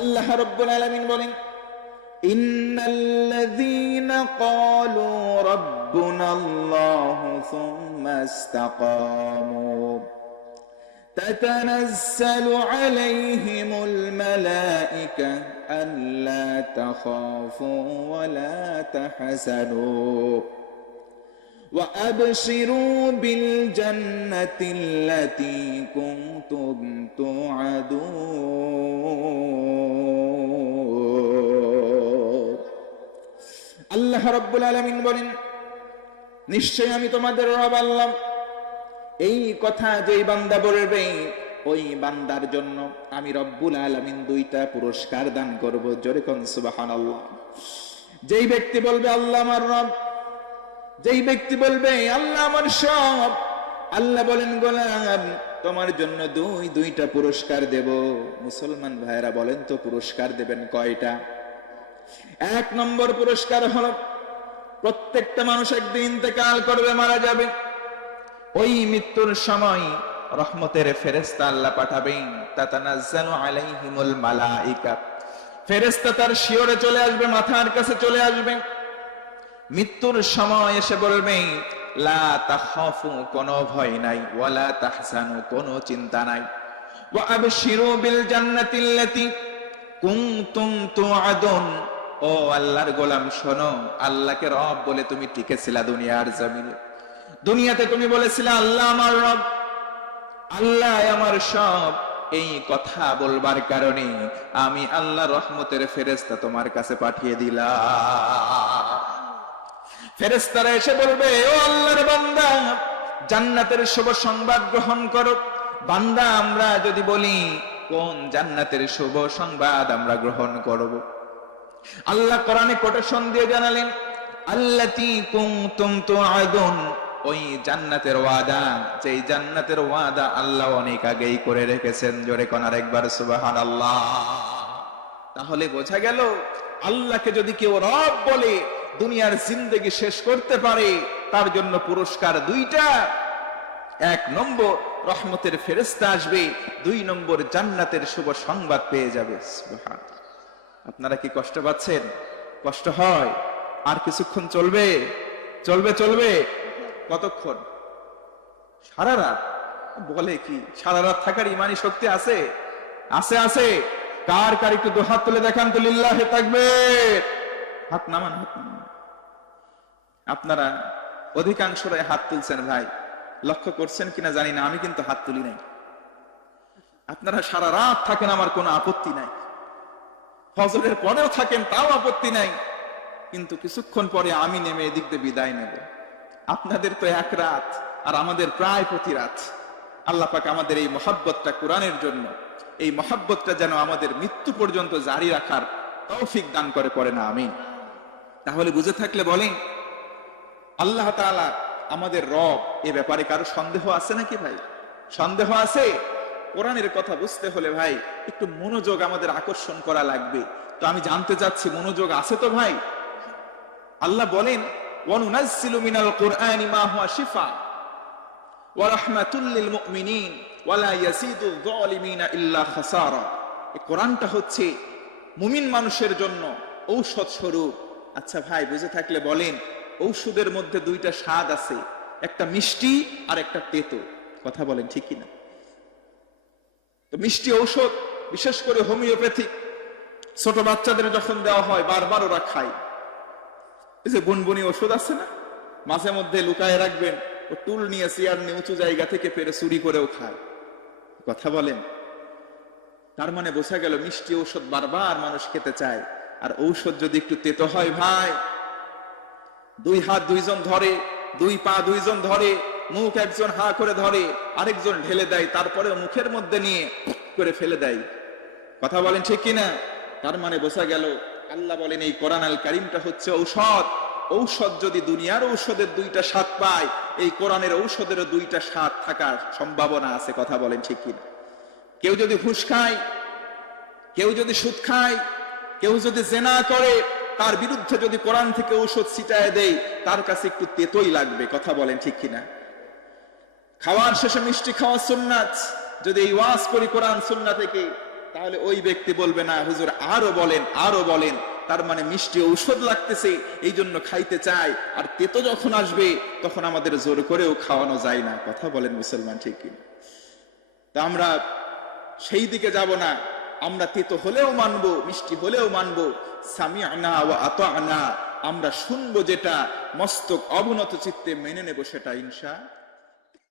আল্লাহ রাব্বুল আলামিন বলেন, ইন্নাল্লাযীনা ক্বালু রাব্বুনাল্লাহু সুম্মা ইসতাকামু তাতানাজ্জালু আলাইহিমুল মালায়েকা আল্লা তাখাফু ওয়া লা তাহজানু وأبشروا بالجنة التي كنتم توعدون আল্লাহ রাব্বুল আলামিন বলেন, নিশ্চয় আমি তোমাদের রব আল্লাহ। এই কথা যেই বান্দা বলবে ওই বান্দার জন্য আমি রব্বুল আলামিন দুইটা পুরস্কার দান করব। জোরে কোন সুবহানাল্লাহ। যেই ব্যক্তি বলবে আল্লাহ আমার রব, যেই ব্যক্তি বলবে আল্লাহ আমার সব, আল্লাহ বলেন গোলাম তোমার জন্য দুইটা পুরস্কার দেব। মুসলমান ভাইরা বলেন তো পুরস্কার দেবেন কয়টা? এক নম্বর পুরস্কার হলো, প্রত্যেকটা মানুষ একদিন ইন্তেকাল করবে, মারা যাবে। ওই মৃত্যুর সময় রহমতের ফেরেশতা আল্লাহ পাঠাবেন, তাতানাজ্জালু আলাইহিমুল মালায়েকা। ফেরেশতা তার শিয়রে চলে আসবে, মাথার কাছে চলে আসবে। মৃত্যুর সময় এসে বলবে, লা তাখাফু, কোনো ভয় নাই, ওয়ালা তাহজানু, কোনো চিন্তা নাই, ওয়া আবশিরু বিল জান্নাতিল্লাতী কুনতুম তুআদুন। ও আল্লাহর গোলাম শোনো, আল্লাহকে রব বলে তুমি টিকেছিলা দুনিয়ার জমিনে। দুনিয়াতে তুমি বলেছিলে আল্লাহ আমার রব, আল্লাহ আমার সব। এই কথা বলবার কারণে আমি আল্লাহ রহমতের ফেরেশতা তোমার কাছে পাঠিয়ে দিলাম। ফেরেশতারা এসে বলবে, ও আল্লাহর বান্দা, জান্নাতের শুভ সংবাদ গ্রহণ করো। বান্দা আমরা যদি বলি কোন জান্নাতের শুভ সংবাদ আমরা গ্রহণ করব? আল্লাহ কোরআনে কোটেশন দিয়ে জানালেন, আল্লাতী কুনতুম তুআদুন, ওই জান্নাতের ওয়াদা, যেই জান্নাতের ওয়াদা আল্লাহ অনেক আগেই করে রেখেছেন। জোরে কোন আরেকবার সুবহানাল্লাহ। তাহলে বোঝা গেল আল্লাহকে যদি কেউ রব বলে দুনিয়ার জিন্দেগি শেষ করতে পারে, তার জন্য পুরস্কার দুইটা। এক নম্বর রহমতের ফেরেশতা আসবে, দুই নম্বর জান্নাতের শুভ সংবাদ পেয়ে যাবে। সুবহানাল্লাহ। আপনারা কি কষ্ট পাচ্ছেন? কষ্ট হয়? আর কিছুক্ষণ চলবে চলবে চলবে কতক্ষণ? সারা রাত? বলে কি সারা রাত থাকার ইমানি শক্তি আছে? আছে আছে। কার কার একটু দুহাত তুলে দেখান তো, লিল্লাহি তাকবীর। হাত নামান, হাত নামান। আপনারা অধিকাংশরাই হাত তুলছেন ভাই, লক্ষ্য করছেন কিনা জানি না, আমি কিন্তু হাত তুলি নাই। আপনারা সারা রাত থাকেন, আমার কোনো আপত্তি নাই। ফজরের পরেও থাকেন, তাও আপত্তি নাই। কিন্তু কিছুক্ষণ পরে আমি নেমে এদিক দিয়ে বিদায় নেব। আপনাদের তো এক রাত, আর আমাদের প্রায় প্রতি রাত। আল্লাহ পাক আমাদের এই মহাব্বতটা কোরআনের জন্য, এই মহাব্বতটা যেন আমাদের মৃত্যু পর্যন্ত জারি রাখার তৌফিক দান করে, পড়ে না আমিন। তাহলে বুঝে থাকলে বলেন, আল্লাহ তাআলা আমাদের রব, এ ব্যাপারে কারো সন্দেহ আছে নাকি ভাই? সন্দেহ আছে? কোরআনের কথা বুঝতে হলে ভাই একটু মনোযোগ আমাদের আকর্ষণ করা লাগবে। তো আমি জানতে চাচ্ছি মনোযোগ আছে তো ভাই? আল্লাহ বলেন, ওয়ানুনাজ্জিলু মিনাল কুরআনি মা হুয়া শিফা ওয়া রাহমাতুল লিল মুমিনিন ওয়া লা ইয়াসিদুয যালিমিনা ইল্লা খাসারা। এই কোরআনটা হচ্ছে মুমিন মানুষের জন্য ঔষধ স্বরূপ। আচ্ছা ভাই বুঝে থাকলে বলেন, ঔষধের মধ্যে দুইটা স্বাদ আছে, একটা মিষ্টি আর একটা তেতো। কথা বলেন ঠিক কিনা? তো মিষ্টি ঔষধ, বিশেষ করে হোমিওপ্যাথিক, ছোট বাচ্চাদের যখন দেওয়া হয় বারবার ওরা খায়। এই যে বুনবুনি ওষুধ আছে না, মাঝে মধ্যে লুকায় রাখবেন, ও টুল নিয়ে চেয়ার নিয়ে উঁচু জায়গা থেকে পেরে চুরি করেও খায়। কথা বলেন। তার মানে বোঝা গেল মিষ্টি ঔষধ বারবার মানুষ খেতে চায়। আর ঔষধ যদি একটু তেতো হয় ভাই, দুই হাত দুইজন ধরে, দুই পা দুইজন ধরে, মুখ একজন হা করে ধরে, আরেকজন ঢেলে দেয়, তারপরে মুখের মধ্যে নিয়ে করে ফেলে দেয়। কথা বলেন ঠিক কিনা? তার মানে বোঝা গেল আল্লাহ বলেন এই কোরআন আল কারীমটা হচ্ছে ঔষধ। ঔষধ যদি দুনিয়ার ঔষধের দুইটা স্বাদ পায়, এই কোরআনের ঔষধেরও দুইটা স্বাদ থাকার সম্ভাবনা আছে। কথা বলেন ঠিক কিনা? কেউ যদি ঘুষ খায়, কেউ যদি সুদ খায়, কেউ যদি জেনা করে, তার বিরুদ্ধে যদি কোরআন থেকে ঔষধ ছিটায় দেয়, তার কাছে একটু তেতোই লাগবে। কথা বলেন ঠিক কিনা? খাওয়ার শেষে মিষ্টি খাওয়া সুন্নাত, যদি এই ওয়াজ করি কোরআন সুন্নাহ থেকে, তাহলে ওই ব্যক্তি বলবে না হুজুর আরো বলেন আরো বলেন, তার মানে মিষ্টি ঔষধ লাগতেছে এই জন্য খাইতে চাই, আর তেতো যখন আসবে তখন আমাদের জোর করেও খাওয়ানো যায় না। কথা বলেন মুসলমান, ঠিক কি? তা আমরা সেই দিকে যাব না, আমরা তেতো হলেও মানবো, মিষ্টি হলেও মানবো। সামিআনা ওয়া আতা'না, আমরা শুনবো যেটা, মস্তক অবনত চিত্তে মেনে নেব সেটা ইনশাআল্লাহ।